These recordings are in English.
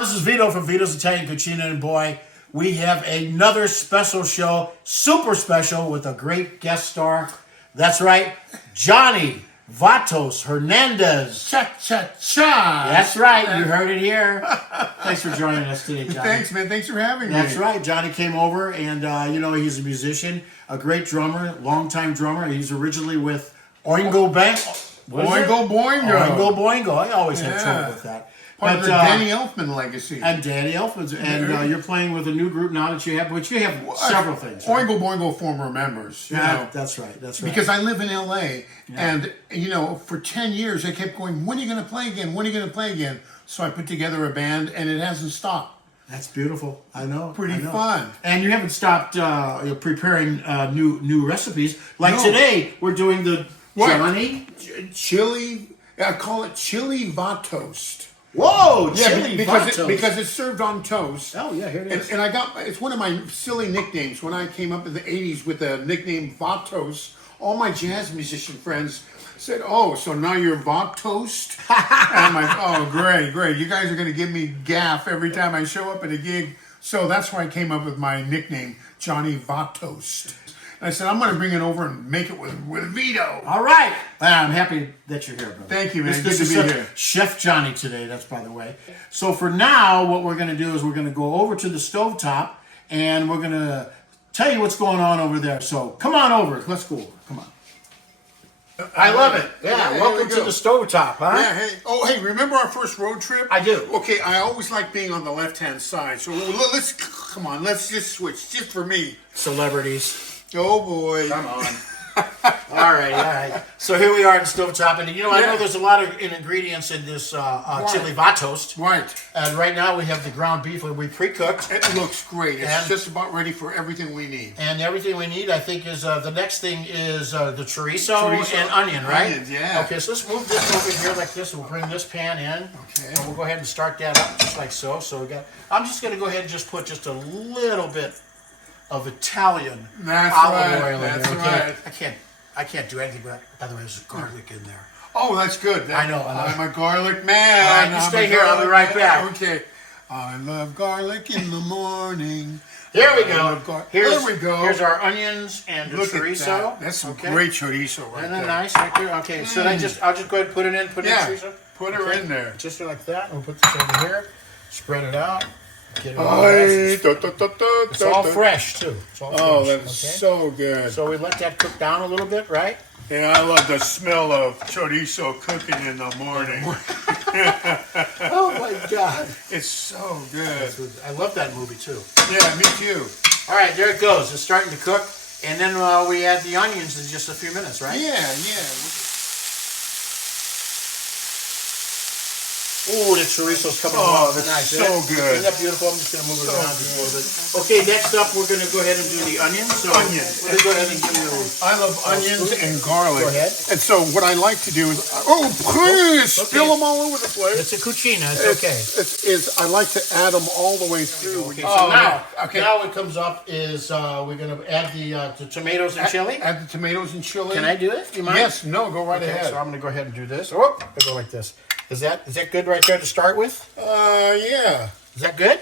this is Vito from Vito's Italian Cucina, and boy, we have another special show, super special, with a great guest star. That's right, Johnny Vatos Hernandez. Cha-cha-cha. That's right, you heard it here. Thanks for joining us today, Johnny. Thanks, man. Thanks for having me. That's right, Johnny came over, and he's a musician, a great drummer, longtime drummer. He's originally with Oingo Boingo. Oingo Boingo. I always have trouble with that. Part of the Danny Elfman legacy. And Danny Elfman's. And you're playing with a new group now that you have, which you have several things. Right? Oingo Boingo former members. You know, that's right. That's right. Because I live in L.A., and, for 10 years I kept going, when are you going to play again? When are you going to play again? So I put together a band, and it hasn't stopped. That's beautiful. I know. Pretty fun. And you haven't stopped preparing new recipes. Like today, we're doing the Johnny chili. I call it chili Vatos. Whoa, yeah, chili Vatos. because it's served on toast. Oh yeah, here it is. And it's one of my silly nicknames. When I came up in the '80s with the nickname Vatos, all my jazz musician friends said, "Oh, so now you're Vatos?" And I'm like, "Oh, great! You guys are going to give me gaff every time I show up at a gig." So that's why I came up with my nickname, Johnny Vatos. And I said, I'm going to bring it over and make it with Vito. All right. I'm happy that you're here, brother. Thank you, man. This Good to be here. Chef Johnny today, that's by the way. So for now, what we're going to do is we're going to go over to the stovetop, and we're going to tell you what's going on over there. So come on over. Let's go over. Come on. I love it. Yeah, welcome to the stovetop, huh? Yeah, hey, remember our first road trip? I do. Okay, I always like being on the left-hand side. So let's just switch, just for me. Celebrities. Oh, boy. Come on. All right. So here we are in stovetop, and I know there's a lot of ingredients in this chili Vatos. Right. And right now we have the ground beef that we pre-cooked. It looks great. It's just about ready for everything we need. And everything we need, I think, is the next thing is the chorizo and onion, right? Onions, yeah. Okay, so let's move this over here like this. We'll bring this pan in. Okay. And we'll go ahead and start that up just like so. I'm just going to go ahead and just put just a little bit of Italian olive oil in there. Okay? Right. I can't do anything but, by the way, there's garlic in there. Oh, that's good. I know. I'm a garlic man. All right, you stay here. I'll be right back. Okay. I love garlic in the morning. Here we go. Here we go. Here's our onions and the chorizo. That's some great chorizo right there. Isn't that nice right there? Okay, so I'll just go ahead and put it in. Put in chorizo. Put her in there. Just like that. We'll put this over here. Spread it out. Get it all nice. It's all fresh too. It's all fresh. Oh, that's so good. So we let that cook down a little bit, right? Yeah, I love the smell of chorizo cooking in the morning. Oh my God, it's so good. I love that movie too. Yeah, me too. All right, there it goes. It's starting to cook, and then we add the onions in just a few minutes, right? Yeah. Ooh, the chorizo's coming along. That's nice. so good. Isn't that beautiful? I'm just going to move it around just a little bit. Okay, next up, we're going to go ahead and do the onions. So onions. We're going to go ahead and give you I love onions and garlic. Go ahead. And so what I like to do is, please, spill them all over the place. It's a cucina. It's okay. I like to add them all the way through. Okay, so now what comes up is we're going to add the tomatoes and chili. Add the tomatoes and chili. Can I do it? Do you mind? Yes. No, go right ahead. So I'm going to go ahead and do this. Oh, I'll go like this. Is that good right there to start with? Yeah. Is that good?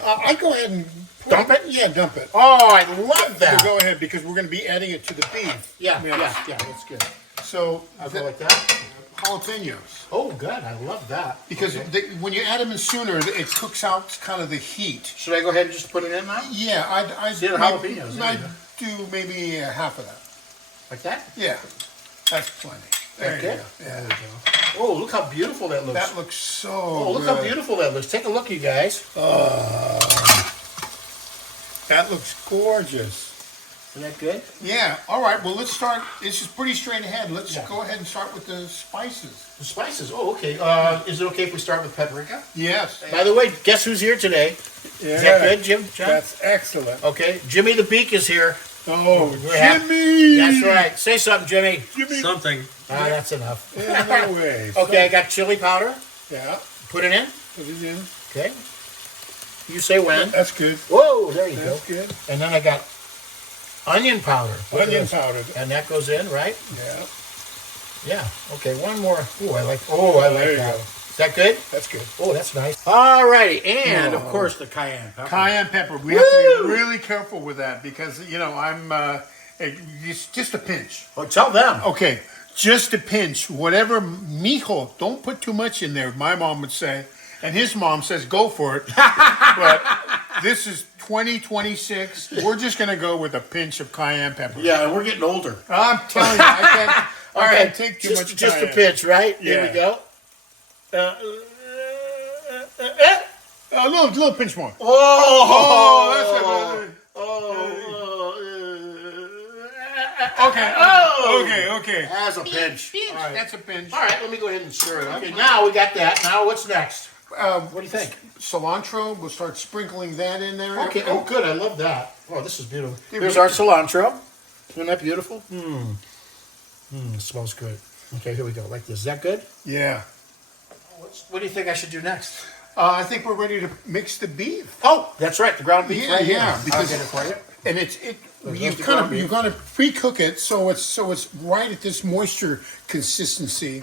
I go ahead and dump it. Yeah, dump it. Oh, I love that. So go ahead because we're going to be adding it to the beef. Yeah, that's good. So I'll go like that. Jalapenos. Oh, good. I love that. Because when you add them in sooner, it cooks out kind of the heat. Should I go ahead and just put it in now? Yeah, I'd do jalapenos. I'd do maybe half of that. Like that? Yeah, that's plenty. There you go. Yeah. There we go. Oh, look how beautiful that looks. That looks so Oh, look how beautiful that looks. Take a look, you guys. That looks gorgeous. Isn't that good? Yeah. All right. Well, let's start. This is pretty straight ahead. Let's go ahead and start with the spices. The spices. Oh, okay. Is it okay if we start with paprika? Yes. By the way, guess who's here today? Yeah. Is that good, Jim? John? That's excellent. Okay. Jimmy the Beak is here. Oh, Jimmy! That's right. Say something, Jimmy. Something. That's enough. Yeah, no way. Okay, I got chili powder. Yeah. Put it in. Put it in. Okay. You say when. That's good. Whoa, there you go. That's good. And then I got onion powder. Onion powder. And that goes in, right? Yeah. Yeah. Okay, one more. I like there you that. go. Is that good? That's good. Oh, that's nice. All righty, and of course the cayenne pepper. Cayenne pepper. We have to be really careful with that because I'm it's just a pinch. Oh, tell them. Okay, just a pinch. Whatever, mijo. Don't put too much in there. My mom would say, and his mom says, go for it. But this is 2026. We're just gonna go with a pinch of cayenne pepper. Yeah, and we're getting older. I'm telling you, I can't take too much. Just cayenne. a pinch, right? Yeah. Here we go. A little pinch more. Oh, Okay. That's a pinch. All right. That's a pinch. All right, let me go ahead and stir it. Okay, now we got that. Now what's next? What do you think? Cilantro. We'll start sprinkling that in there. Okay. Oh, good. I love that. Oh, this is beautiful. Here's our cilantro. Isn't that beautiful? It smells good. Okay, here we go. Like this. Is that good? Yeah. What do you think I should do next? I think we're ready to mix the beef. Oh, that's right. The ground beef. Yeah, right yeah. Here. Because I'll get it for you. And you've got to pre-cook it so it's right at this moisture consistency.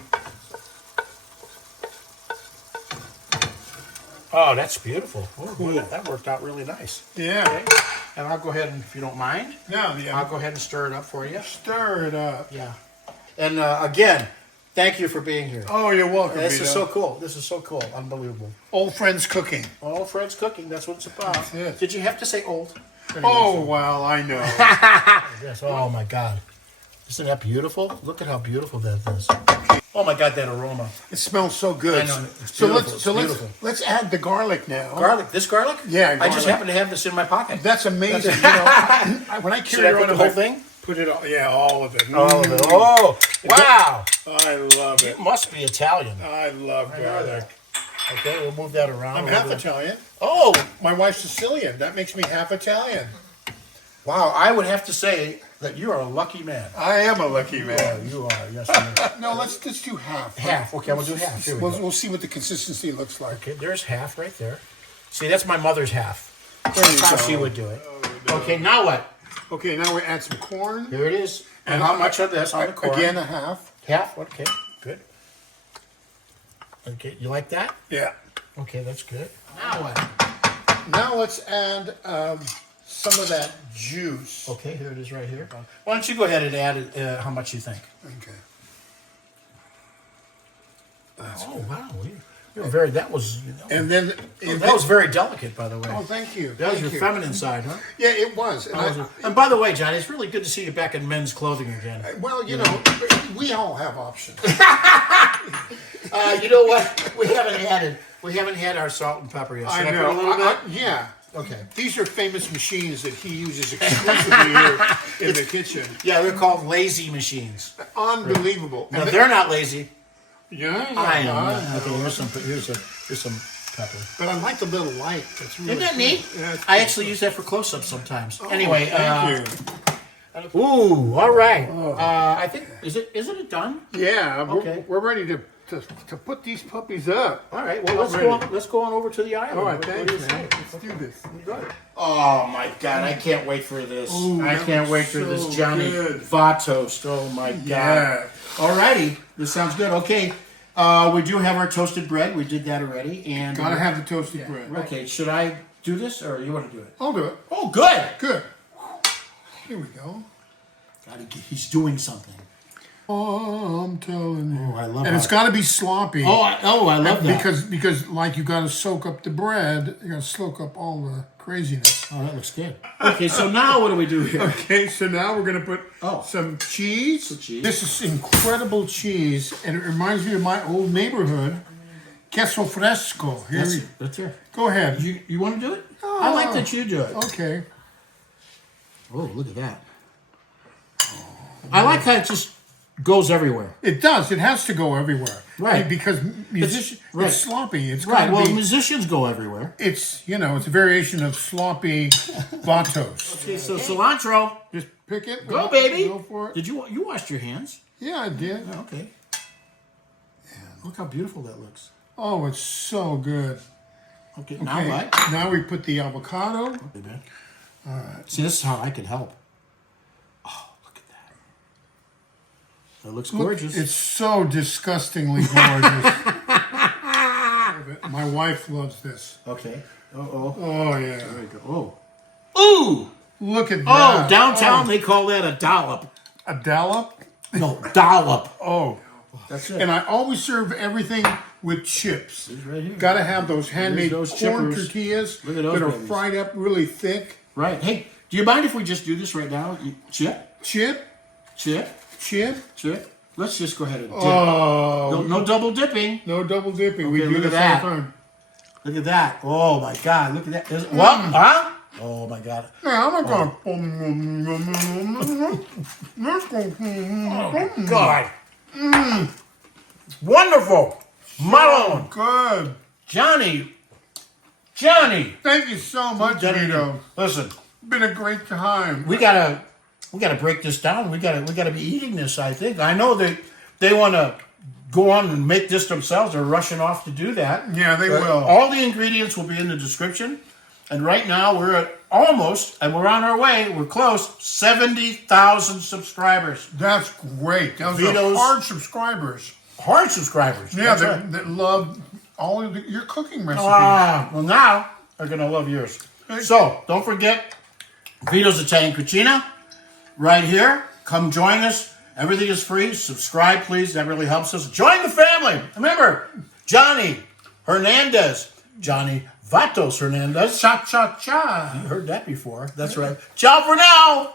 Oh, that's beautiful. Oh, cool. That worked out really nice. Yeah. Okay. And I'll go ahead and, if you don't mind, I'll go ahead and stir it up for you. Stir it up. Yeah. And again, thank you for being here. Oh, you're welcome. This Vito. is so cool. This is so cool. Unbelievable. Old friends cooking. All friends cooking. That's what it's about. That's it. Did you have to say old? Oh, well, I know. Yes. Oh my God. Isn't that beautiful? Look at how beautiful that is. Oh my God, that aroma. It smells so good. I know. It's beautiful. Let's add the garlic now. Garlic. This garlic? Yeah, I just garlic. happen to have this in my pocket. That's amazing. When I Should carry I put around the whole thing? Put it all. Yeah, all of it. All of it. Oh, wow. I love it. It must be Italian. I love garlic. Okay, we'll move that around. I'm a half little bit. Italian. Oh, My wife's Sicilian. That makes me half Italian. wow. I would have to say that you are a lucky man. I am a lucky man. You are. Yes, you are. No, let's do half. Half. Okay, we'll do half. Here we go. We'll see what the consistency looks like. Okay, there's half right there. See, that's my mother's half. There you That's how go. she would do it. Okay, now what? Okay, now we add some corn. Here it is. And how much of this on the corn? Again, a half. Half? Okay, good. Okay, you like that? Yeah. Okay, that's good. Now what? Now let's add some of that juice. Okay, here it is right here. Why don't you go ahead and add how much you think? Okay. Oh, wow. You're very, that was very delicate, by the way. Oh, thank you. That was Thank your you. feminine side, huh? Yeah, it was. And by the way, Johnny, it's really good to see you back in men's clothing again. Well, you know, we all have options. You know what? We haven't had our salt and pepper yet. Should I put a little bit? Yeah. Okay. These are famous machines that he uses exclusively here in the kitchen. Yeah, they're called lazy machines. Unbelievable. No, they're not lazy. Yeah, I am. Okay, here's some pepper. But I like the little light. That's really Isn't that neat? Yeah, it's I actually use that for close-ups sometimes. Anyway, thank you. Ooh, all right. I think is it done? Yeah, Okay. we're ready to put these puppies up. All right. Well, let's go on over to the island. All right, What do thanks, you man. say? Let's do this. Oh my God! I can't wait for this. Ooh, I that can't was wait for this so Johnny good. Vatos. Oh my God! Yeah. Alrighty, this sounds good. Okay, we do have our toasted bread. We did that already, and Gotta have the toasted bread. Okay, should I do this or you want to do it? I'll do it. Oh, good. Good. Here we go. He's doing something. Oh, I'm telling you. Oh, I love And it's how- got to be sloppy. I love that. Because like you got to soak up the bread, you got to soak up all the craziness. Oh, that looks good. Okay, so now what do we do here? Okay, so now we're gonna put some cheese. Some cheese. This is incredible cheese, and it reminds me of my old neighborhood, queso fresco. Here, That's it. go ahead. You want to do it? I like that you do it. Okay. Oh, look at that. I like how it just goes everywhere. It does. It has to go everywhere. Right. Because it's right. sloppy. It's Right. gotta Well, be. musicians go everywhere. It's it's a variation of sloppy vatos. Okay, so cilantro. Just pick it. Go, baby. Go for it. Did you washed your hands? Yeah, I did. Okay. Look how beautiful that looks. Oh, it's so good. Okay, now Okay, what? now we put the avocado. Okay, man. All right. See, this is how I could help. Oh, look at that. That looks gorgeous. It's so disgustingly gorgeous. My wife loves this. Okay. Uh-oh. Oh, yeah. There we go. Oh. Ooh. Look at Oh, that. downtown they call that a dollop. A dollop? No, dollop. Oh. That's it. And I always serve everything with chips. Right here. Got to have those handmade Those corn chippers. tortillas Look at those that are babies. fried up really thick. Right. Hey, do you mind if we just do this right now? Chip, Chip, chip, chip. chip. Let's just go ahead and dip. Oh, No double dipping. no double dipping. We Okay, do look this at all that. the time. Look at that. Oh my God. Look at that. What? Huh? Oh my God. Yeah, I'm not going. Oh God. Wonderful. Marlon. Good. Johnny. Thank you so much, Vito. Listen, Been a great time. we gotta break this down. We gotta be eating this. I think. I know they want to go on and make this themselves. They're rushing off to do that. Yeah, they will. All the ingredients will be in the description. And right now we're at almost, and we're on our way. We're close. 70,000 subscribers. That's great. Those Vito's- are hard subscribers. Hard subscribers. Yeah, That's right. that love all of your cooking recipes. Well, now they're going to love yours. So, don't forget, Vito's Italian Cucina, right here. Come join us. Everything is free. Subscribe, please. That really helps us. Join the family. Remember, Johnny Vatos Hernandez. Cha-cha-cha. You heard that before. That's right. Ciao for now.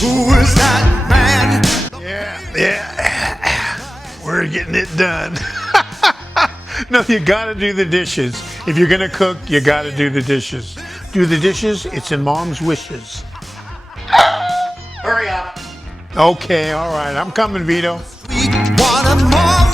Who is that man? Yeah. We're getting it done. No, you gotta do the dishes. If you're gonna cook, you gotta do the dishes. Do the dishes, it's in Mom's wishes. Hurry up. Okay, all right. I'm coming, Vito. We want a more